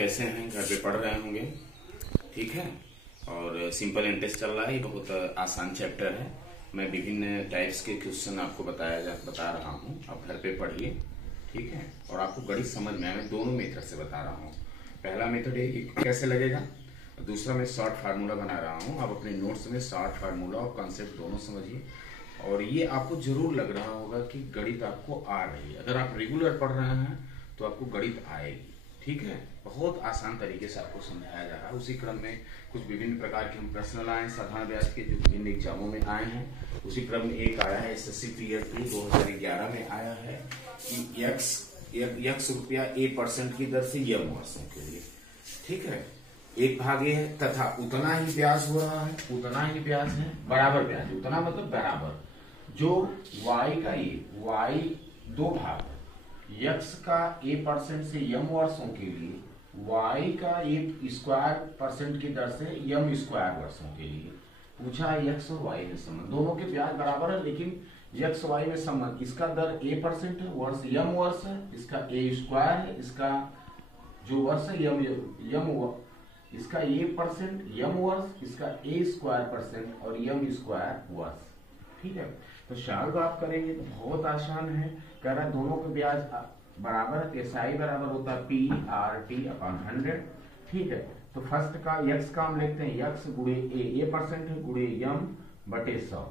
कैसे हैं? घर पे पढ़ रहे होंगे, ठीक है। और सिंपल इंटरेस्ट चल रहा है, बहुत आसान चैप्टर है। मैं विभिन्न टाइप्स के क्वेश्चन आपको बता रहा हूँ, आप घर पे पढ़िए, ठीक है। और आपको गणित समझ में आए, मैं दोनों मेथड से बता रहा हूँ। पहला मेथड ये कैसे लगेगा, दूसरा मैं शॉर्ट फार्मूला बना रहा हूँ। आप अपने नोट्स में शॉर्ट फार्मूला और कॉन्सेप्ट दोनों समझिए। और ये आपको जरूर लग रहा होगा कि गणित आपको आ रही है। अगर आप रेगुलर पढ़ रहे हैं तो आपको गणित आएगी, ठीक है। बहुत आसान तरीके से आपको समझाया जा रहा है। उसी क्रम में कुछ विभिन्न प्रकार के हम प्रश्न लाए हैं साधारण ब्याज के, जो विभिन्न एग्जामों में आए हैं। उसी क्रम में एक आया है एसएससी पीरियड 2011 में आया है कि यक्स रुपया A% की दर से यम वर्षों के लिए, ठीक है। एक भाग ये है तथा उतना ही ब्याज हो रहा है, उतना ही ब्याज है, बराबर ब्याज, उतना मतलब बराबर, जो y का y दो भाग यक्स का A% से यम वर्षों के लिए, y का A² % की दर से यम स्क्वायर वर्षों के लिए पूछा है। यक्स और y में संबंध, दोनों के ब्याज बराबर है, लेकिन यक्स y में संबंध, इसका दर A% है, वर्ष यम वर्ष है, इसका A² है, इसका जो वर्ष है इसका A% यम वर्ष, इसका A² % और यम स्क्वायर वर्ष, ठीक है। तो सॉल्व आप करेंगे तो बहुत आसान है। कह रहा है दोनों के ब्याज बराबर है, SI बराबर होता है PRT/100, ठीक है। तो फर्स्ट का यक्स का हम लिखते हैं यक्स गुणे A% है गुणे यम बटे 100।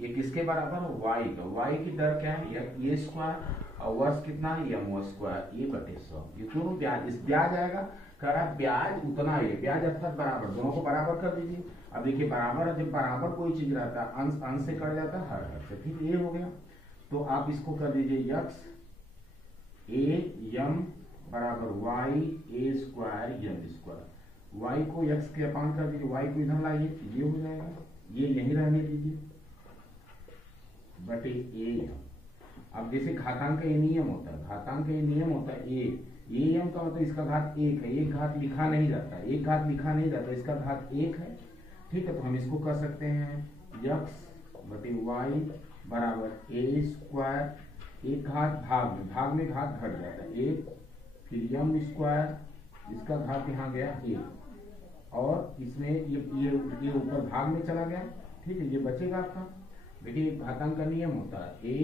ये किसके बराबर है? y का। y की दर क्या है? A² और वर्ष कितना है? यम स्क्वायर A/100। ये दोनों ब्याज, इस ब्याज आएगा, कह रहा ब्याज उतना है, ब्याज अर्थात बराबर, दोनों को बराबर कर दीजिए। अब देखिए बराबर, जब बराबर कोई चीज रहता है अंश अंश से कट जाता है, हर से, ठीक। ये हो गया। तो आप इसको कर दीजिए यक्स A यम बराबर y A² यम स्क्वायर। y को यक्स के अपान कर दीजिए, y को इधर लाइए, ये हो जाएगा, ये यहीं रहने दीजिए बटे A। अब जैसे घातांक का ये नियम होता है, घातांक का ये नियम होता है ए एम का मतलब इसका घात 1 है, एक घात लिखा नहीं जाता, एक घात लिखा नहीं जाता, इसका घात 1 है, ठीक है। तो हम इसको कर सकते हैं यक्स बटे y बराबर A², एक घात भाग में घात घट जाता है 1, फिर यम स्क्वायर, इसका घात यहाँ गया 1, और इसमें ये ऊपर भाग में चला गया, ठीक है। ये बचेगा आपका। देखिए घातांक का नियम होता है a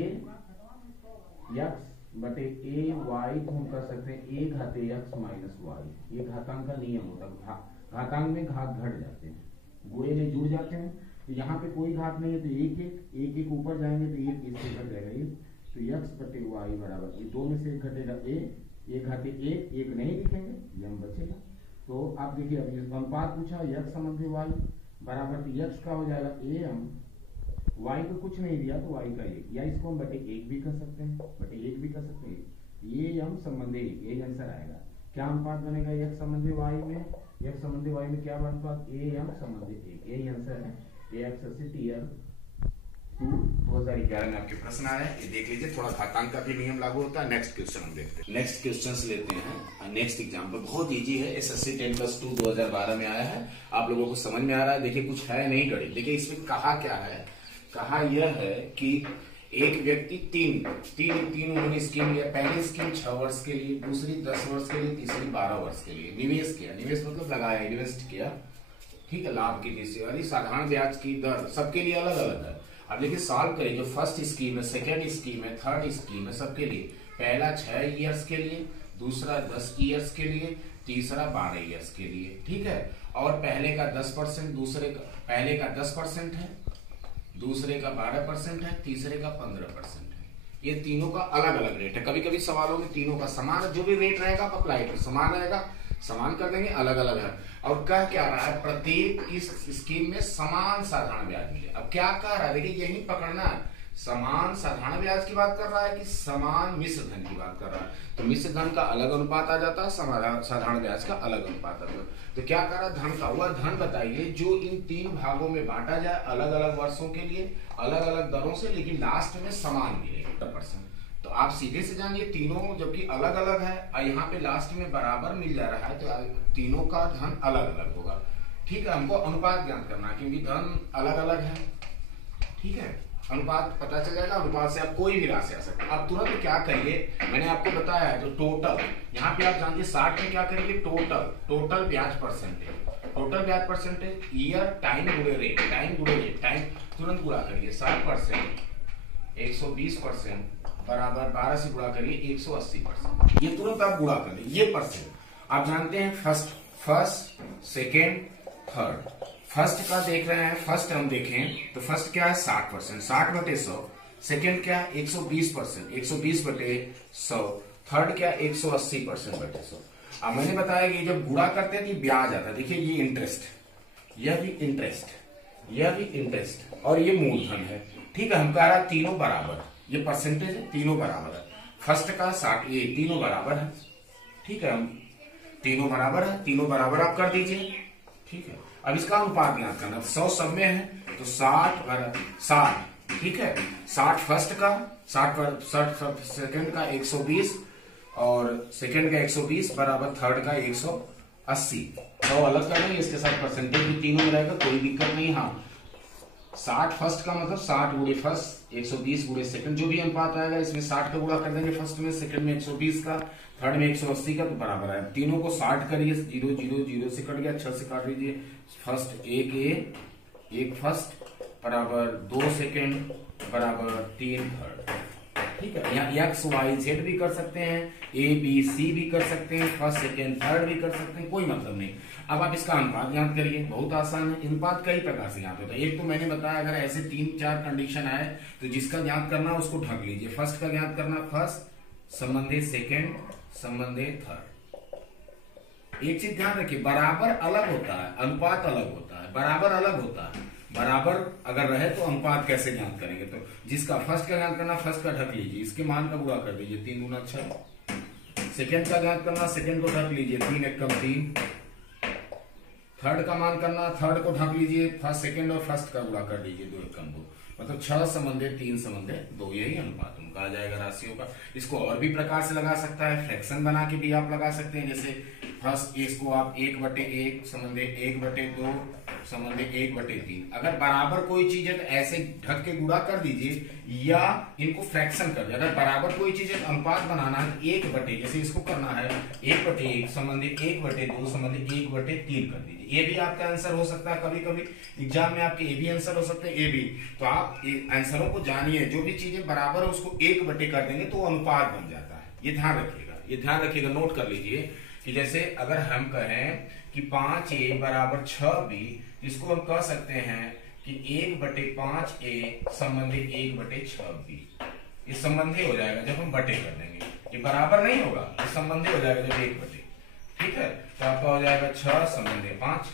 यक्स बटे A y को हम कर सकते हैं A घाते यक्स माइनस वाई। ये घातांक का नियम होता है। घातांक में घात घट जाते हैं, गुणे में जुड़ जाते हैं। तो यहाँ पे कोई घात नहीं है, तो एक ऊपर जाएंगे तो एक इससे घट जाएगा ये। तो यक्स बटे वाई बराबर, ये दो में से एक घटेगा A घाते एक नहीं लिखेंगे, यम बचेगा। तो आप देखिए अभी अनुपात पूछा, यक्स समझे वाई बराबर, तो यक्स का हो जाएगा AM, y को कुछ नहीं दिया तो y का 1, या इसको हम बटे 1 भी कर सकते हैं, बटे 1 भी कर सकते हैं। ये हम संबंधी 1, यही आंसर आएगा। क्या अनुपात बनेगा यक्स संबंधी y में? यक्स संबंधी y में क्या अनुपात? AM संबंधी 1, यही आंसर है। AXCTL 2011 में आपके प्रश्न आया है, ये देख लीजिए। थोड़ा घातांक का भी नियम लागू होता है। नेक्स्ट क्वेश्चन हम देखते हैं। नेक्स्ट क्वेश्चन लेते हैं। नेक्स्ट एग्जाम्पल बहुत इजी है, SSC 10+2 2012 में आया है। आप लोगों को समझ में आ रहा है। देखिए कुछ है नहीं गणित, देखिए इसमें कहा क्या है, कहा यह है कि एक व्यक्ति तीन उन्होंने स्कीम लिया। पहली स्कीम 6 वर्ष के लिए, दूसरी 10 वर्ष के लिए, तीसरी 12 वर्ष के लिए निवेश किया। निवेश मतलब लगाया, इन्वेस्ट किया, ठीक है। लाभ की दृष्टि वाली साधारण ब्याज की दर सबके लिए अलग अलग है। अब देखिए सॉल्व करिए, जो फर्स्ट स्कीम है, सेकेंड स्कीम है, थर्ड स्कीम है, सबके लिए पहला 6 ईयर्स के लिए, दूसरा 10 ईयर्स के लिए, तीसरा 12 ईयर्स के लिए, ठीक है। और पहले का 10%, पहले का 10% है, दूसरे का 12% है, तीसरे का 15% है। ये तीनों का अलग अलग रेट है। कभी कभी सवालों में तीनों का समान, जो भी रेट रहेगा आप अप्लाई कर, समान रहेगा, समान कर देंगे, अलग अलग है। और कह क्या रहा है, प्रत्येक इस स्कीम में समान साधारण ब्याज मिले। अब क्या कह रहा है, देखिए यही पकड़ना है। समान साधारण ब्याज की बात कर रहा है कि समान मिश्र धन की बात कर रहा है। तो मिश्र धन का अलग अनुपात आ जाता है, साधारण ब्याज का अलग अनुपात आ जाता है। तो क्या कर रहा है, धन का हुआ धन बताइए जो इन 3 भागों में बांटा जाए, अलग अलग वर्षों के लिए, अलग अलग दरों से, लेकिन लास्ट में समान मिलेगा %। तो आप सीधे से जानिए तीनों जबकि अलग अलग है और यहाँ पे लास्ट में बराबर मिल जा रहा है, तो तीनों का धन अलग अलग होगा, ठीक है। हमको अनुपात ज्ञात करना है क्योंकि धन अलग अलग है, ठीक है। अनुपात पता चल जाएगा। अनुपात से आप कोई भी राशि आ सकता है। अब तुरंत क्या करिए, मैंने आपको बताया है, तो टोटल यहाँ पे आप जानते 60 में क्या करेंगे, टोटल ब्याज परसेंटेज, टोटल ब्याज परसेंटेज ईयर टाइम गुणे रेट, टाइम तुरंत गुणा करिए। 60% 120% बराबर 12 से गुणा करिए 180%। ये तुरंत आप गुणा कर लीजिए। ये परसेंट आप जानते हैं, फर्स्ट सेकेंड थर्ड। फर्स्ट का देख रहे हैं, फर्स्ट हम देखें तो फर्स्ट क्या है 60%, 60/100। सेकेंड क्या है 120%, 120/100। थर्ड क्या 180%/100। अब मैंने बताया कि जब गुणा करते हैं तो ब्याज आता है। देखिए ये इंटरेस्ट, यह भी इंटरेस्ट और ये मूलधन है। ठीक है, हम कह रहा है तीनों बराबर, ये परसेंटेज है, तीनों बराबर है। फर्स्ट का 60, ये तीनों बराबर है। ठीक है, हम तीनों बराबर है, तीनों बराबर आप कर दीजिए। ठीक है, अब इसका अनुपात ज्ञात करना, 100 सब में है तो 60। ठीक है, 60 फर्स्ट का, 60 सेकंड का 120 और सेकंड का 120 बराबर थर्ड का 180। तो अलग कर देंगे, इसके साथ परसेंटेज भी तीनों में रहेगा, कोई दिक्कत नहीं। हाँ, 60 फर्स्ट का मतलब 60 गुणे फर्स्ट, 120 गुणे सेकंड, जो भी अनुपात आएगा इसमें 60 का गुणा कर देंगे फर्स्ट में, सेकंड में 120 का, थर्ड में 180 का, तो बराबर है। तीनों को 60 करिए, 0 0 0 से कट गया, 6 से काट लीजिए। फर्स्ट एक फर्स्ट बराबर 2 सेकंड बराबर 3 थर्ड। ठीक है, यहाँ एक्स वाई जेड भी कर सकते हैं, ए बी सी भी कर सकते हैं, फर्स्ट सेकेंड थर्ड भी कर सकते हैं, कोई मतलब नहीं। अब आप इसका अनुपात ज्ञात करिए, बहुत आसान है। अनुपात कई प्रकार से ज्ञात होता है। एक तो मैंने बताया, अगर ऐसे 3-4 कंडीशन आए तो जिसका ज्ञात करना उसको ढक लीजिए। फर्स्ट का ज्ञात करना, फर्स्ट संबंधित सेकेंड संबंधित थर्ड। एक चीज ध्यान रखिए, बराबर अलग होता है, अनुपात अलग होता है, बराबर अलग होता है। बराबर अगर रहे तो अनुपात कैसे ज्ञात करेंगे, तो जिसका फर्स्ट का ज्ञात करना फर्स्ट का ढक लीजिए, इसके मान का गुणा कर दीजिए, 3 गुना 6। सेकेंड का ज्ञात करना सेकेंड को ढक लीजिए, 3 एकम 3। थर्ड का मान करना थर्ड को ढक लीजिए, फर्स्ट सेकेंड और फर्स्ट का गुणा कर लीजिए, 2 एकम 2, मतलब 6 संबंधित 3 संबंधित 2। यही अनुपात उनका आ जाएगा राशियों का। इसको और भी प्रकार से लगा सकता है, फ्रैक्शन बना के भी आप लगा सकते हैं। जैसे फर्स्ट इसको आप 1/1 संबंधित 1/2 संबंधित 1/3। अगर बराबर कोई चीज है तो ऐसे ढक के गुणा कर दीजिए, या इनको फ्रैक्शन कर दीजिए। अगर बराबर कोई चीज है अनुपात बनाना है तो 1/, जैसे इसको करना है 1/1 संबंधित 1/2 संबंधित 1/3 कर दीजिए। ये भी आपका आंसर हो सकता है, कभी कभी एग्जाम में आपके ये भी आंसर हो सकते हैं, ये भी। तो आप आंसरों को जानिए, जो भी चीजें बराबर है उसको 1/, कर देंगे तो अनुपात बन जाता है। ये ध्यान रखिएगा, नोट कर लीजिए कि जैसे अगर हम कहें कि 5a बराबर 6b, इसको हम कह सकते हैं कि 1/5a संबंधित 1/6b। ये संबंधी हो जाएगा जब हम बटे कर देंगे, ये बराबर नहीं होगा, ये संबंधी हो जाएगा जब 1/। ठीक है, तो आपका हो जाएगा 6 संबंधी 5।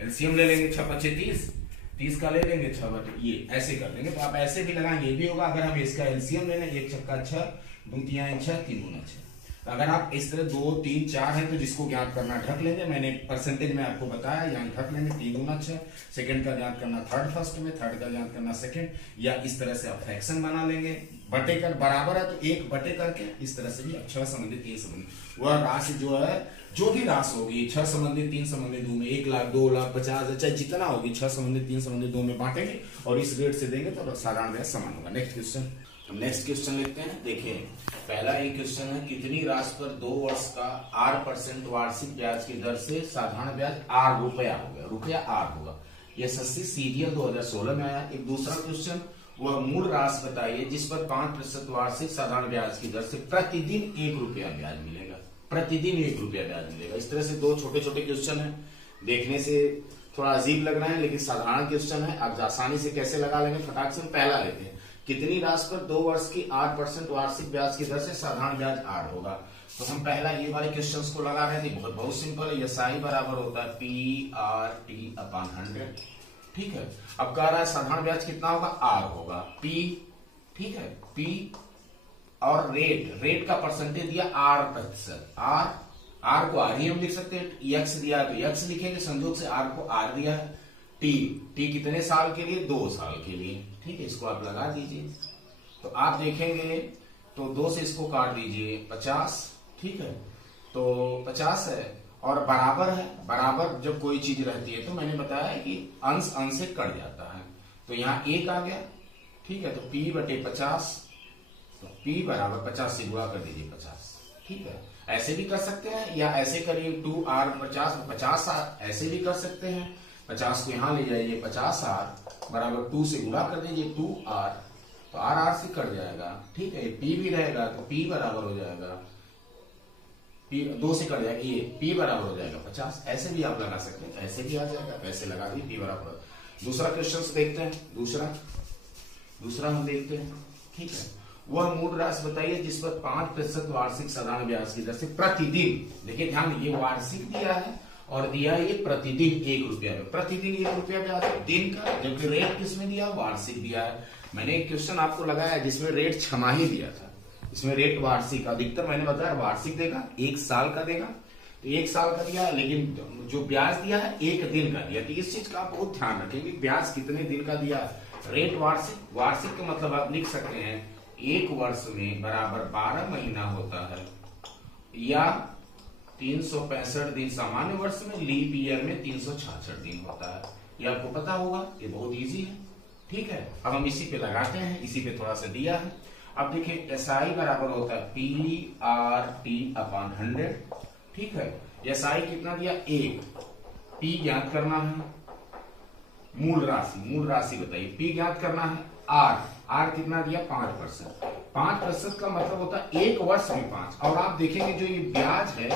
एलसीएम ले लेंगे, 6×5 30 का ले लेंगे, 6/, ये ऐसे कर देंगे। तो आप ऐसे भी लगाएंगे, ये भी होगा। अगर हम इसका एलसीएम ले लें, 1 छक्का 6, 2 तिहाई 6, 3 गुना 6। अगर आप इस तरह 2 3 4 है तो जिसको ज्ञात करना ढक लेंगे। मैंने परसेंटेज में आपको बताया, यहाँ ढक लेंगे 3 गुना 6। सेकंड का ज्ञात करना थर्ड फर्स्ट में, थर्ड का ज्ञात करना सेकंड, या इस तरह से आप फ्रैक्शन बना लेंगे। बटे कर बराबर है तो 1/, करके इस तरह से भी 6 संबंधित 3 संबंधित, वह राशि जो है, जो भी राशि होगी 6 संबंधित 3 संबंधित 2 में 1 लाख 2 लाख 50, चाहे जितना होगी 6 संबंधित 3 संबंधित 2 में बांटेंगे और इस रेट से देंगे तो साधारण ब्याज समान होगा। नेक्स्ट क्वेश्चन लेते हैं। देखिए पहला एक क्वेश्चन है, कितनी राशि पर 2 वर्ष का 8% वार्षिक ब्याज की दर से साधारण ब्याज रुपया हो गया, रुपया होगा। यह एसएससी सीरियल 2016 में आया। एक दूसरा क्वेश्चन, वह मूल राशि बताइए जिस पर 5% वार्षिक साधारण ब्याज की दर से प्रतिदिन 1 रुपया ब्याज मिलेगा, प्रतिदिन 1 रुपया ब्याज मिलेगा। इस तरह से 2 छोटे छोटे क्वेश्चन है, देखने से थोड़ा अजीब लग रहा है लेकिन साधारण क्वेश्चन है। आप आसानी से कैसे लगा लेंगे, फटाक से पहला लेते हैं। कितनी राशि पर 2 वर्ष की 8% वार्षिक ब्याज की दर से साधारण ब्याज 8 होगा। तो हम पहला ये वाले क्वेश्चंस को लगा रहे थे, बहुत सिंपल है। एसआई बराबर होता है PRT/100। ठीक है, अब कह रहा है साधारण ब्याज कितना होगा, R होगा, P। ठीक है, P और रेट का परसेंटेज दिया 8%। R को R ही हम लिख सकते हैं, X दिया है तो X लिखेंगे, संयोग से R को R दिया है। T कितने साल के लिए, 2 साल के लिए। ठीक है, इसको आप लगा दीजिए तो आप देखेंगे तो 2 से इसको काट दीजिए 50। ठीक है, तो 50 है और बराबर है। बराबर जब कोई चीज रहती है तो मैंने बताया कि अंश से कट जाता है, तो यहाँ 1 आ गया, ठीक है, तो P बटे 50, तो P बराबर 50 से गुणा कर दीजिए 50। ठीक है, ऐसे भी कर सकते हैं या ऐसे करिए 2r 50r, ऐसे भी कर सकते हैं। 50 को यहां ले जाइए, 50r बराबर 2 से गुणा कर दीजिए 2r, तो r से कट जाएगा। ठीक है, P भी रहेगा तो P बराबर हो जाएगा, P 2 से कट जाएगा, ये P बराबर हो जाएगा 50। ऐसे भी आप लगा सकते हैं, ऐसे भी आ जाएगा, ऐसे लगा दिए P बराबर। दूसरा क्वेश्चन देखते हैं, दूसरा हम देखते हैं। ठीक है, वह मूल राशि बताइए जिस पर 5% वार्षिक साधारण ब्याज की दर से प्रतिदिन, देखिए ध्यान दीजिए, वार्षिक दिया है और दिया है ये प्रतिदिन 1 रुपया में, प्रतिदिन 1 रुपया ब्याज दिन का, जबकि रेट किसमें दिया, वार्षिक दिया है। मैंने एक क्वेश्चन आपको लगाया जिसमें रेट छमाही दिया था, इसमें रेट वार्षिक, अधिकतर मैंने बताया वार्षिक देगा, 1 साल का देगा, तो 1 साल का दिया, लेकिन जो ब्याज दिया है 1 दिन का दिया। तो इस चीज का आप बहुत ध्यान रखेंगे, ब्याज कितने दिन का दिया, रेट वार्षिक। वार्षिक का मतलब आप लिख सकते हैं 1 वर्ष में बराबर 12 महीना होता है, या 365 दिन सामान्य वर्ष में, लीप ईयर में 366 दिन होता है। ये आपको पता होगा, ये बहुत इजी है। ठीक है, अब हम इसी पे लगाते हैं, इसी पे थोड़ा सा दिया है। अब देखिए एसआई बराबर होता है PRT/100। ठीक है, एसआई कितना दिया, 1, P ज्ञात करना है, मूल राशि बताइए, P ज्ञात करना है, R कितना दिया, 5%। 5% का मतलब होता है 1 वर्ष में 5। और आप देखेंगे जो ये ब्याज है,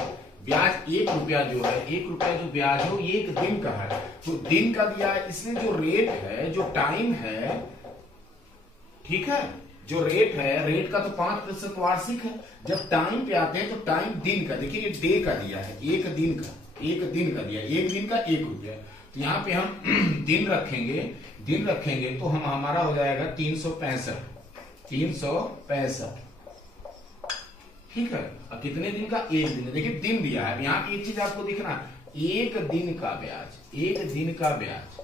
ब्याज 1 रुपया जो है, 1 रुपया जो ब्याज है वो 1 दिन का है, तो दिन का दिया है। इसमें जो रेट है, जो टाइम है, ठीक है, जो रेट है, रेट का तो 5% वार्षिक है। जब टाइम पे आते हैं तो टाइम दिन का, देखिए ये डे का दिया है, 1 दिन का दिया, 1 दिन का 1 रुपया। तो यहाँ पे हम दिन रखेंगे तो हमारा हो जाएगा 365। ठीक है, अब कितने दिन का, 1 दिन। देखिए दिन दिया है, यहाँ पे एक चीज आपको दिखना, 1 दिन का ब्याज, 1 दिन का ब्याज,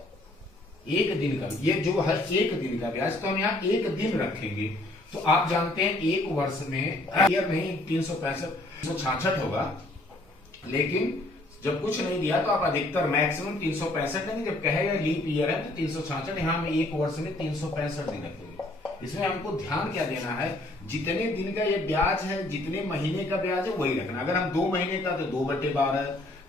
1 दिन का, ये जो है 1 दिन का ब्याज, तो हम यहाँ 1 दिन रखेंगे। तो आप जानते हैं 1 वर्ष में ईयर नहीं 366 होगा, लेकिन जब कुछ नहीं दिया तो आप अधिकतर मैक्सिमम 365 लेंगे। जब कहेगा लीप ईयर है तो 366, यहाँ में 1 वर्ष में 365 दिन रखेंगे। इसमें हमको ध्यान क्या देना है, जितने दिन का ये ब्याज है, जितने महीने का ब्याज है वही रखना। अगर हम 2 महीने का तो 2/12,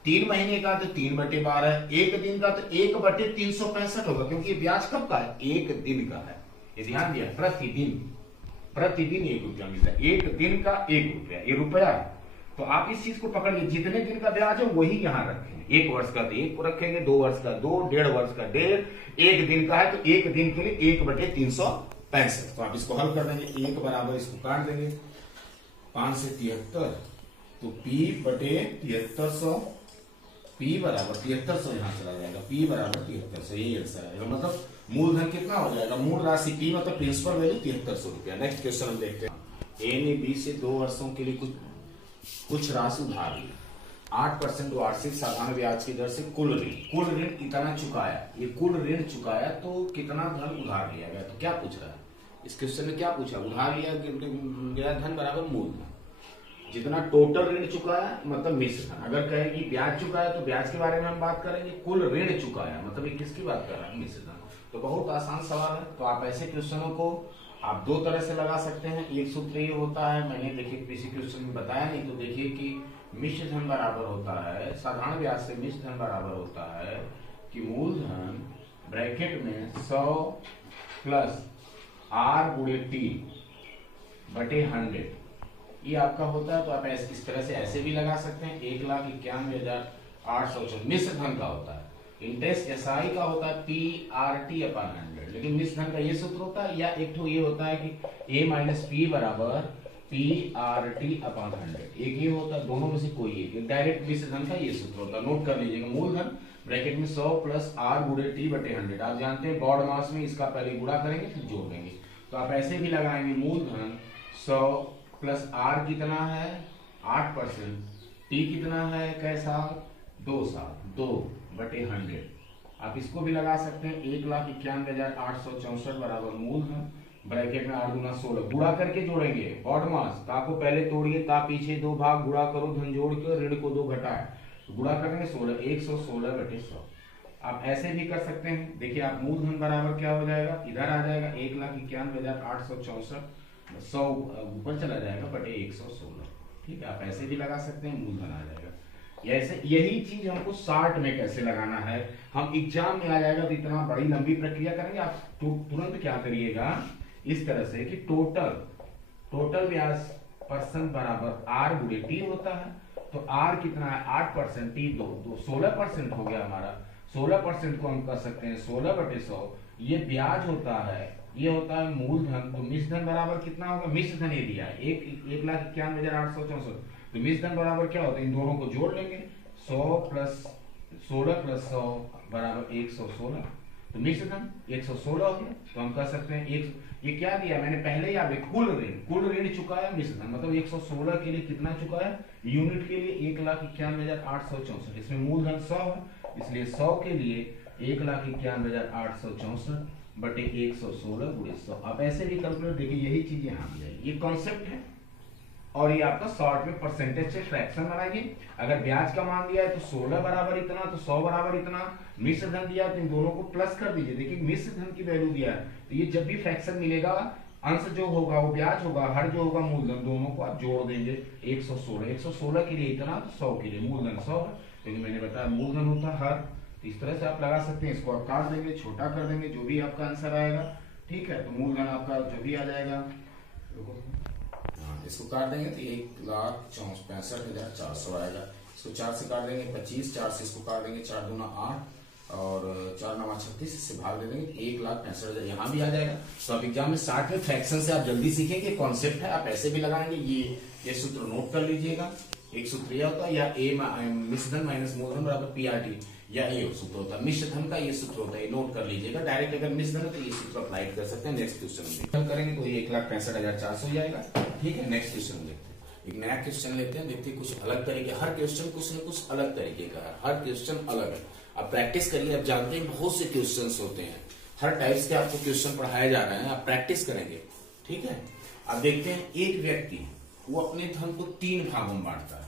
3 महीने का तो 3/12, 1 दिन का तो 1/365 होगा, क्योंकि ये ब्याज कब का है, 1 दिन का है। ये ध्यान दिया, प्रतिदिन 1 रुपया मिलता है, 1 दिन का 1 रुपया, ये रुपया है। तो आप इस चीज को पकड़िए, जितने दिन का ब्याज है वही यहाँ रखेंगे। 1 वर्ष का तो 1 को रखेंगे, 2 वर्ष का 2, 1.5 वर्ष का 1.5, 1 दिन का है तो 1 दिन के लिए 1/365। तो आप इसको हल कर देंगे, 1 बराबर इसको काट देंगे, 5 से 73, तो P/7300, P बराबर 7300 यहाँ चला जाएगा, P बराबर 7300, यही आंसर आएगा। मतलब मूलधन कितना हो जाएगा, मूल राशि P मतलब प्रिंसिपल वैल्यू 7300 रुपया। नेक्स्ट क्वेश्चन हम देखते हैं। A ने B से 2 वर्षों के लिए कुछ राशि उधार ली, 8% वार्षिक साधारण ब्याज की दर से कुल ऋण इतना चुकाया, ये कुल ऋण चुकाया तो कितना धन उधार लिया गया। तो क्या पूछ रहा है इस क्वेश्चन में, क्या पूछा, उधार लिया गया धन बराबर मूलधन, जितना टोटल ऋण चुकाया मतलब मिश्र धन। अगर कहें कि ब्याज चुकाया तो ब्याज के बारे में हम बात करेंगे, कुल ऋण चुकाया मतलब ये किसकी बात कर रहा है, मिश्र धन। तो बहुत आसान सवाल है। तो आप ऐसे क्वेश्चनों को आप 2 तरह से लगा सकते हैं। एक सूत्र ये होता है, मैंने देखिए किसी क्वेश्चन में बताया नहीं, तो देखिए कि मिश्र धन बराबर होता है, साधारण ब्याज से मिश्र धन बराबर होता है कि मूलधन ब्रैकेट में 100 प्लस R/T/100, ये आपका होता है। तो आप इस तरह से ऐसे भी लगा सकते हैं, 1,91,800 मिश्र धन का होता है। इंटरेस्ट एसआई का होता है PRT/100, लेकिन मिश्र धन का ये सूत्र होता है, या एक तो ये होता है कि A - P बराबर PRT/100, एक ये होता है, दोनों में से कोई एक। डायरेक्ट मिश्र धन का ये सूत्र होता है, नोट कर लीजिएगा। मूलधन ब्रैकेट में 100 प्लस R/T/100, आप जानते हैं बॉड मास में इसका पहले गुणा करेंगे फिर जोड़ देंगे। तो आप ऐसे भी लगाएंगे, मूलधन 100 प्लस R कितना है 8%, T कितना है कैसा 2 साल, 2/100। आप इसको भी लगा सकते हैं, 1,91,864 बराबर मूलधन ब्रैकेट में 8 गुना 16, गुणा करके जोड़ेंगे बॉड मास, ता को पहले तोड़िए, ता पीछे 2 भाग गुणा करो, धन जोड़ के ऋण को 2 घटाए, गुणा करेंगे 16, 116/100। आप ऐसे भी कर सकते हैं। देखिए आप मूलधन बराबर क्या हो जाएगा, इधर आ जाएगा 1,91,864, 100 ऊपर चला जाएगा बटे 116। ठीक है, आप ऐसे भी लगा सकते हैं, मूलधन आ जाएगा। ऐसे यही चीज हमको शार्ट में कैसे लगाना है, हम एग्जाम में आ जाएगा तो इतना बड़ी लंबी प्रक्रिया करेंगे, आप तुरंत क्या करिएगा इस तरह से कि टोटल ब्याज परसेंट बराबर आर गुणे टी होता है। तो आर कितना है 8%, टी 16% हो गया हमारा। 16% को हम कर सकते हैं 16/100। ये ब्याज होता है, ये होता है मूलधन। तो मिश्रधन बराबर कितना होगा, मिश्रधन ये दिया है 1,91,864। तो मिश्रधन बराबर क्या होता है, इन दोनों को जोड़ लेंगे 100 + 16 + 100 बराबर 116। तो मिश्रधन 116 हो गया। तो हम कह सकते हैं ये क्या दिया मैंने पहले ही, आप कुल ऋण चुकाया मिश्रधन, मतलब 116 के लिए कितना चुकाया, यूनिट के लिए 1,91,864। इसमें मूलधन 100 है, इसलिए 100 के लिए 1,91,864 बटे 116 गुणे 100। आप ऐसे भी कैलकुलेट, देखिए यही चीज यहाँ भी है, ये कॉन्सेप्ट है। और ये आपका शॉर्ट में परसेंटेज से फ्रैक्शन बनाइए। अगर ब्याज का मान दिया है तो 16 बराबर इतना, तो 100 बराबर इतना। मिश्र धन दिया तो इन दोनों को प्लस कर दीजिए। देखिए मिश्र धन की वैल्यू दिया है, तो ये जब भी फ्रैक्शन मिलेगा, अंश जो होगा वो ब्याज होगा, हर जो होगा मूलधन, दोनों को आप जोड़ देंगे 116 के लिए इतना, 100 के लिए मूलधन 100 है, क्योंकि मैंने बताया मूलधन होता है हर। तो इस तरह से आप लगा सकते हैं, इसको आप काट देंगे, छोटा कर देंगे, जो भी आपका आंसर आएगा। ठीक है, तो मूलधन आपका जो भी आ जाएगा, इसको काट देंगे तो 1,65,400 आएगा। इसको 4 से काट देंगे 25, 4 से इसको काट देंगे 4 दूना 8 और 4 9 36, इससे भाग दे देंगे 1,65,000 यहाँ भी आ जाएगा। तो आप एग्जाम में 60 में फ्रैक्शन से आप जल्दी सीखेंगे, कॉन्सेप्ट है, आप ऐसे भी लगाएंगे। ये सूत्र नोट कर लीजिएगा। एक सूत्र यह होता है, या ए मिश्रधन माइनस मूलधन बराबर पीआरटी, या ये सूत्र होता है। मिश्रधन का ये सूत्र होता है, नोट कर लीजिएगा। डायरेक्ट अगर मिश्रधन है तो ये सूत्र अप्लाई कर सकते हैं। नेक्स्ट क्वेश्चन में करेंगे तो ये 1,65,400 जाएगा। ठीक है, नेक्स्ट क्वेश्चन देखते हैं। एक नया क्वेश्चन लेते हैं, देखते हैं कुछ अलग तरीके। हर क्वेश्चन कुछ न कुछ अलग तरीके का है, हर क्वेश्चन अलग है। आप प्रैक्टिस करिए, आप जानते हैं बहुत से क्वेश्चन होते हैं, हर टाइप्स के आपको क्वेश्चन पढ़ाए जा रहे हैं, आप प्रैक्टिस करेंगे। ठीक है, अब देखते हैं। एक व्यक्ति वो अपने धन को 3 भागों में बांटता है,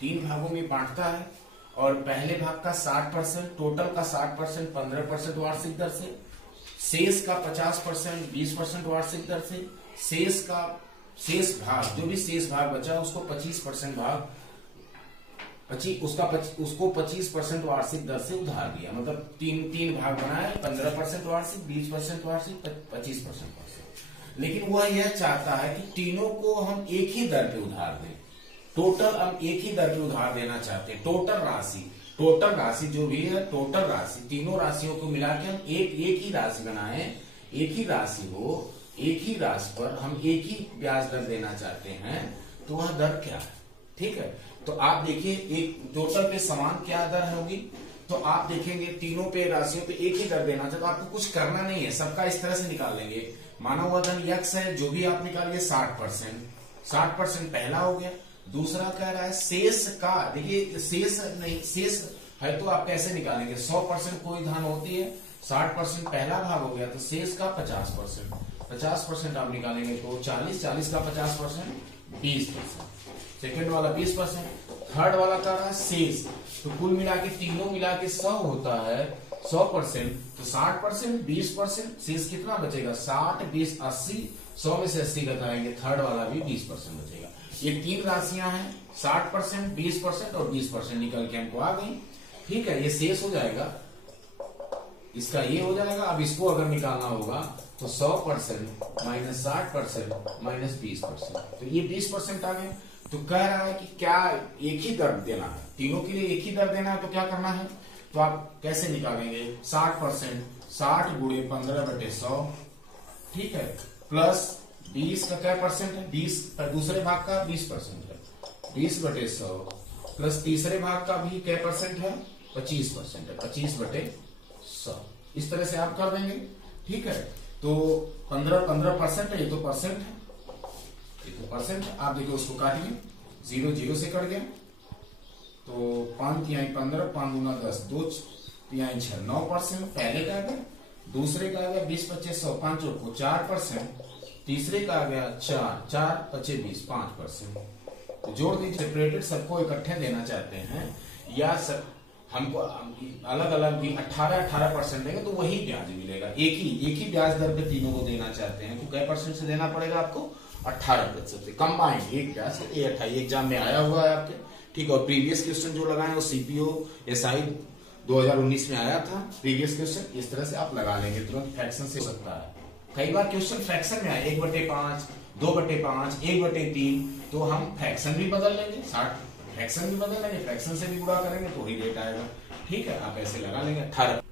3 भागों में बांटता है, और पहले भाग का 60%, टोटल का 60% 15% वार्षिक दर से, शेष का 50% 20% वार्षिक दर से, शेष भाग जो भी शेष भाग बचा उसको 25% भाग उसको 25% वार्षिक दर से उधार दिया। मतलब तीन भाग बनाए, 15% वार्षिक, 20% वार्षिक, 25% वार्षिक। लेकिन वह यह चाहता है कि तीनों को हम एक ही दर पे उधार दें, टोटल हम एक ही दर पे उधार देना चाहते हैं। टोटल राशि जो भी है, टोटल राशि तीनों राशियों को मिला के हम एक ही राशि बनाए, एक ही राशि हो, एक ही राशि पर हम एक ही ब्याज दर देना चाहते हैं। तो वह दर क्या है? ठीक है, तो आप देखिए एक टोटल पे समान क्या दर होगी, तो आप देखेंगे तीनों पे राशियों पे एक ही दर देना चाहते, तो आपको कुछ करना नहीं है, सबका इस तरह से निकाल लेंगे। माना हुआ धन यक्स है, जो भी आप निकालिए 60% पहला हो गया। दूसरा कह रहा है शेष का, देखिए शेष है तो आप कैसे निकालेंगे, 100% कोई धन होती है, 60% पहला भाग हो गया, तो शेष का 50% आप निकालेंगे तो 40 का 50% 20%, सेकेंड वाला 20%, थर्ड वाला कर रहा है शेष। तो कुल मिला के तीनों मिला के 100 होता है, 100%, तो 60% 20%, शेष कितना बचेगा 60 20 80, 100 में से 80 घटाएंगे, थर्ड वाला भी 20% बचेगा। ये 3 राशियां हैं, 60%, 20% और 20% निकल के हमको आ गई। ठीक है, ये शेष हो जाएगा, इसका ये हो जाएगा। अब इसको अगर निकालना होगा तो 100% माइनस 60% माइनस 20%, तो ये 20% आ गए। तो कह रहा है कि क्या एक ही दर देना है, तीनों के लिए एक ही दर देना है, तो क्या करना है, तो आप कैसे निकालेंगे, 60% 60 गुणे 15/100, ठीक है, प्लस 20 का क्या परसेंट है, 20 दूसरे भाग का 20% है, 20/100 प्लस तीसरे भाग का भी क्या परसेंट है, 25% है, 25/100। इस तरह से आप कर देंगे। ठीक है, तो 15% है, ये तो परसेंट है, ये तो परसेंट है। आप देखो उसको काटिए, 0 0 से कट गया, तो 5 तिहाई 15, 5 दूना 10, 2 तिहाई 6, 9% पहले का आ गया, दूसरे का आ गया 20 25 100, 5 को 4%, तीसरे का आ गया 4 25 20, 5%। तो जोड़ दीजिए, सेपरेटेड सबको इकट्ठे देना चाहते हैं, या हमको अलग अलग भी 18% देंगे तो वही ब्याज मिलेगा, एक ही ब्याज दर पे तीनों को देना चाहते हैं तो कै परसेंट से देना पड़ेगा आपको, 18% से कंबाइंड एक ब्याज। ये 28 एग्जाम में आया हुआ है आपके, ठीक है। और प्रीवियस क्वेश्चन जो लगाए वो सीपीओ एसआई 2019 में आया था प्रीवियस क्वेश्चन, इस तरह से आप लगा लेंगे तुरंत फ्रैक्शन से हो सकता है। कई बार क्वेश्चन फ्रैक्शन में आए 1/5, 2/5, 1/3, तो हम फ्रैक्शन भी बदल लेंगे, 60 फ्रैक्शन भी बदल लेंगे, फ्रैक्शन से भी गुणा करेंगे तो वही रेट आएगा, ठीक है। आप ऐसे लगा लेंगे 18।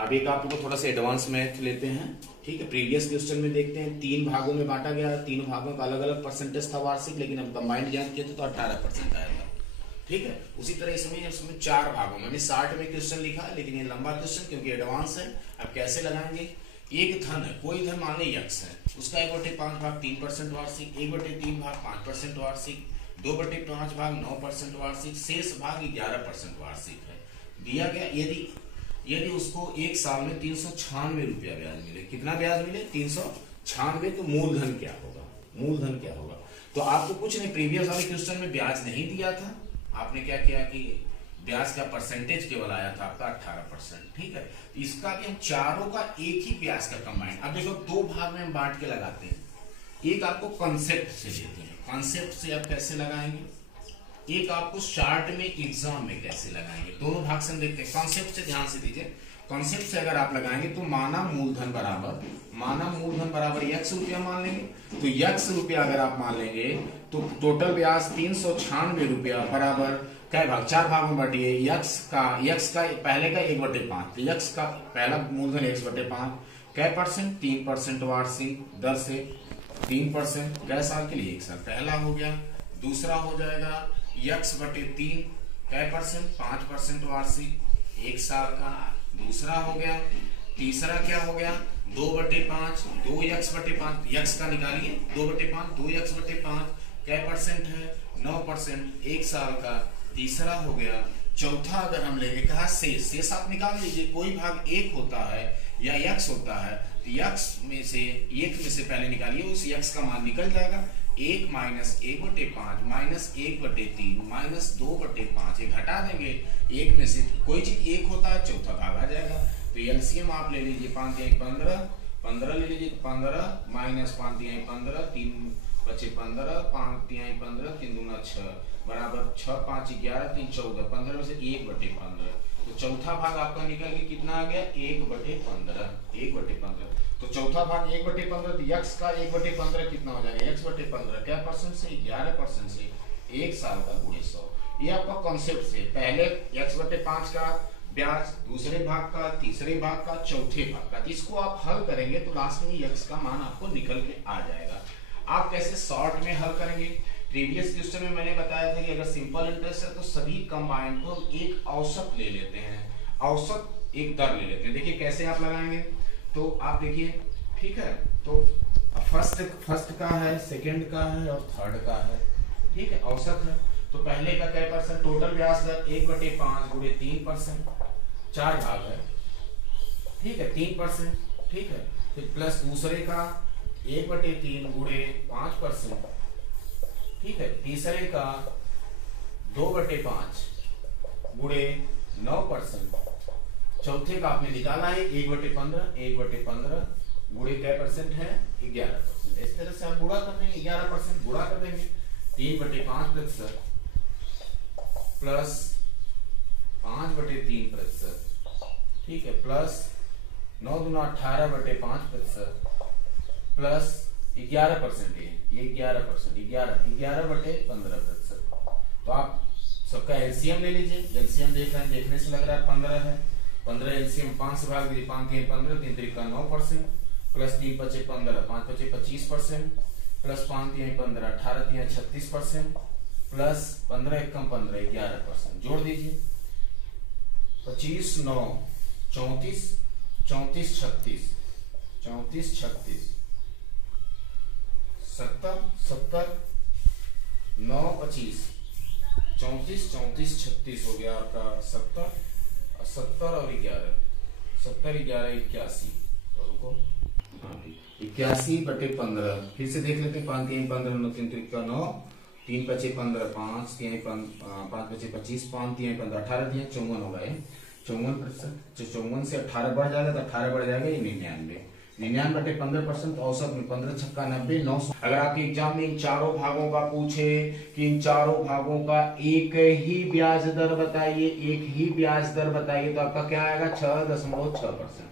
अब एक आपको थोड़ा सा एडवांस मैथ लेते हैं, ठीक है। प्रीवियस क्वेश्चन में देखते हैं 3 भागों में बांटा गया, तीनों भागों का अलग अलग परसेंटेज था वार्षिक, लेकिन हम कंबाइंड ज्ञात किए थे तो 18% आएगा, ठीक है। उसी तरह इसमें 4 भागों में 60 में क्वेश्चन लिखा है, लेकिन ये लंबा क्वेश्चन क्योंकि एडवांस है। अब कैसे लगाएंगे, एक धन है, कोई धन मान लो यक्स है, उसका 1/5 भाग 3% वार्षिक, 1/3 भाग 5% वार्षिक, 2/5 भाग 9% वार्षिक, शेष भाग 11% वार्षिक है दिया गया। यदि उसको एक साल में 396 रुपया ब्याज मिले, कितना ब्याज मिले 396, तो मूलधन क्या होगा, मूलधन क्या होगा। तो आपको कुछ नहीं, प्रीवियस वाले क्वेश्चन में ब्याज नहीं दिया था, आपने क्या किया कि ब्याज का परसेंटेज केवल आया था आपका 18%, ठीक है। इसका भी हम चारों का एक ही ब्याज का कंबाइंड, अब देखो 2 भाग में हम बांट के लगाते हैं, एक आपको कॉन्सेप्ट से देते हैं, कॉन्सेप्ट से आप कैसे लगाएंगे, एक आपको शार्ट में एग्जाम में कैसे लगाएंगे, दोनों भाग से हम देखते हैं। कॉन्सेप्ट से ध्यान से दीजिए, कॉन्सेप्ट से अगर आप लगाएंगे तो माना मूलधन बराबर यक्स रुपया मान लेंगे, तो यक्स रुपया अगर आप मान लेंगे तो टोटल ब्याज 396 रुपया बराबर क्या भाग, 4 भाग में बांटिए, यक्स का पहले का 1/5, यक्स का पहला मूलधन 1/5, क्या परसेंट 3% वार्षिक दर से 3%, कै साल के लिए 1 साल, पहला हो गया। दूसरा हो जाएगा x/3 कै परसेंट 5% वार्षिक 1 साल का, दूसरा हो गया। तीसरा क्या हो गया 2/5, 2x/5, यक्स का निकालिए 2/5, 2x/5 कै परसेंट है 9%, 1 साल का, तीसरा हो गया। चौथा अगर हम लेंगे कहा शेष आप निकाल लीजिए, कोई भाग 1 होता है या यक्स होता है, तो यक्स में से 1 में से पहले निकालिए, उस यक्स का मान निकल जाएगा, 1 - 1/5 - 1/3 - 2/5, ये घटा देंगे, 1 में से कोई चीज 1 होता है, चौथा भाग आ जाएगा। तो एलसीएम आप ले लीजिए 5 × 15, 15 ले लीजिए, 15 - 5 × 15, 3 × 5 = 15, 5 × 15, 3 × 2 = 6 बराबर 6 × 5 = 11, 3 × 14, 15 में से 1/15, तो चौथा भाग आपका निकल के कितना आ गया 1/15, 1/15। तो चौथा भाग 1/15, तो यक्स का 1/15 कितना हो जाएगा, x/15 क्या परसेंट से 11% से 1 साल का गुणे 100। ये आपका कॉन्सेप्ट से पहले x/5 का ब्याज, दूसरे भाग का, तीसरे भाग का, चौथे भाग का, इसको आप हल करेंगे तो लास्ट में यक्स का मान आपको निकल के आ जाएगा। आप कैसे शॉर्ट में हल करेंगे, प्रीवियस क्वेश्चन में मैंने बताया था कि अगर सिंपल इंटरेस्ट है तो सभी कंबाइंड को एक औसत ले लेते हैं, औसत एक दर ले लेते हैं। देखिए कैसे आप लगाएंगे, तो आप देखिए, ठीक है। तो फर्स्ट का है, सेकंड का है और थर्ड का है, ठीक है, औसत है। तो पहले का क्या परसेंट, टोटल ब्याज दर 1/5 × 3%, 4 भाग है, ठीक है, 3%, ठीक है। फिर प्लस दूसरे का 1/3 × 5%, ठीक है। तीसरे का 2/5 × 9%, चौथे का आपने निकाला है 1/15, 1/15 गुणे क्या परसेंट है 11%। इस तरह से आप गुणा कर देंगे, 11% गुणा कर देंगे, 3/5% प्लस 5/3%, ठीक है, प्लस 9 × 2 = 18/5% प्लस 11%, ये 11%, 11/15%। तो आप सबका एलसीएम ले लीजिए, एलसीएम देखने से लग रहा है 15 है, 15 एलसीएम 5 से भाग दीजिए, 5 × 15, 3 × 3 = 9%, प्लस 3 × 5 = 15, 5 × 5 = 25%, प्लस 5 × 3 = 15, 18 × 3 = 36%, प्लस 15 × 1 = 15, 11%। जोड़ दीजिए 25 × 9 = 34, 34 × 36, 34 × 36 70, 70 9 25, 34 34 36 हो गया आपका 70, 70 और 11, 70 11 81, तो रुको 81/15, फिर से देख लेते हैं, 5 × 3 = 15, 9 × 3 = 9, 3 पचे 15, 5 3 5 पचे 25, 5 3 15, 18 दिए 54 हो गए। 54%, 54 से 18 बढ़ जाएगा तो 18 बढ़ जाएगा ये 99। 99/15% औसत में 15 छक्का 90, 900। अगर आपके एग्जाम में इन चारों भागों का पूछे कि इन चारों भागों का एक ही ब्याज दर बताइए, एक ही ब्याज दर बताइए, तो आपका क्या आएगा? 6.6%।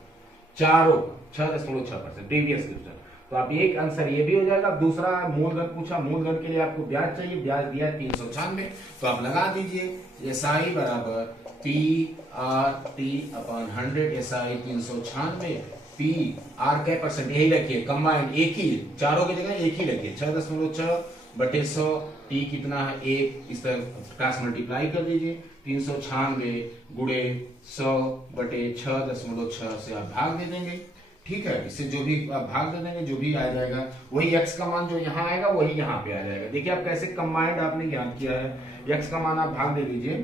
चारों 6.6%। प्रीवियस क्वेश्चन तो आप एक आंसर ये भी हो जाएगा। दूसरा मूलधन पूछा, मूलधन के लिए आपको ब्याज चाहिए, ब्याज दिया 396, तो आप लगा दीजिए SI बराबर PRT/100। SI 396, PR क्या परसेंट, यही रखिए कंबाइंड, एक ही, चारों की जगह एक ही रखिए। 6.6/100, T कितना है 1, इस तरह क्रॉस मल्टीप्लाई कर दीजिए। 396 गुणे 100/6.6 से आप भाग दे देंगे। ठीक है, इससे जो भी आप भाग दे देंगे, जो भी आ जाएगा वही x का मान जो यहाँ आएगा वही यहाँ पे आ जाएगा। देखिए आप कैसे कंबाइंड आपने ज्ञात किया है। x का मान आप भाग दे दीजिए,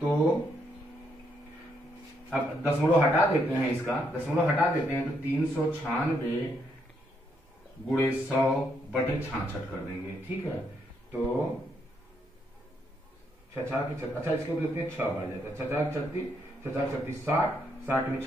तो अब दशमलव हटा देते हैं, इसका दशमलव हटा देते हैं तो 396 गुणे 100/66 कर देंगे। ठीक है, तो अच्छा इसके ऊपर देखते हैं 6 बढ़ जाता है। 6×36, 6×36 60, 60 में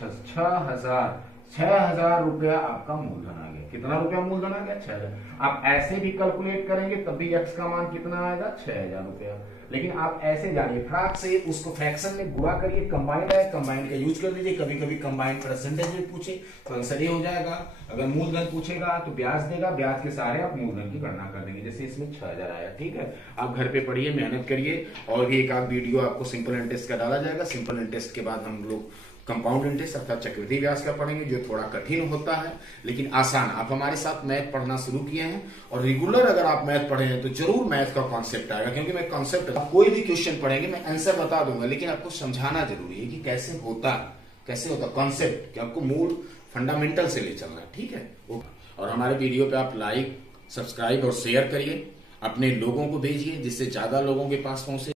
6,000 रुपया आपका मूलधन आ गया। कितना रुपया मूलधन आ गया? 6,000। आप ऐसे भी कैलकुलेट करेंगे तब भी x का मान कितना आएगा? 6,000 रुपया। लेकिन आप ऐसे जानिए, फटाक से उसको फ्रैक्शन में गुणा करिए। कंबाइंड है, कंबाइंड का यूज कर लीजिए। कभी कभी कंबाइंड परसेंटेज में पूछे तो आंसर ये हो जाएगा। अगर मूलधन पूछेगा तो ब्याज देगा, ब्याज के सहारे आप मूलधन की गणना कर देंगे। जैसे इसमें 6,000 आया। ठीक है, आप घर पे पढ़िए, मेहनत करिए, और भी एक आध वीडियो आपको सिंपल इंटरेस्ट का डाला जाएगा। सिंपल इंटरेस्ट के बाद हम लोग कंपाउंड इंटरेस्ट अर्थात चक्रवृद्धि ब्याज का पढ़ेंगे, जो थोड़ा कठिन होता है लेकिन आसान। आप हमारे साथ मैथ पढ़ना शुरू किए हैं और रेगुलर अगर आप मैथ पढ़े हैं तो जरूर मैथ का कॉन्सेप्ट आएगा, क्योंकि मैं कॉन्सेप्ट, कोई भी क्वेश्चन पढ़ेंगे मैं आंसर बता दूंगा, लेकिन आपको समझाना जरूरी है कि कैसे होता कॉन्सेप्ट, कि आपको मूल फंडामेंटल से ले चलना है। ठीक है, और हमारे वीडियो पे आप लाइक, सब्सक्राइब और शेयर करिए, अपने लोगों को भेजिए जिससे ज्यादा लोगों के पास पहुंचे।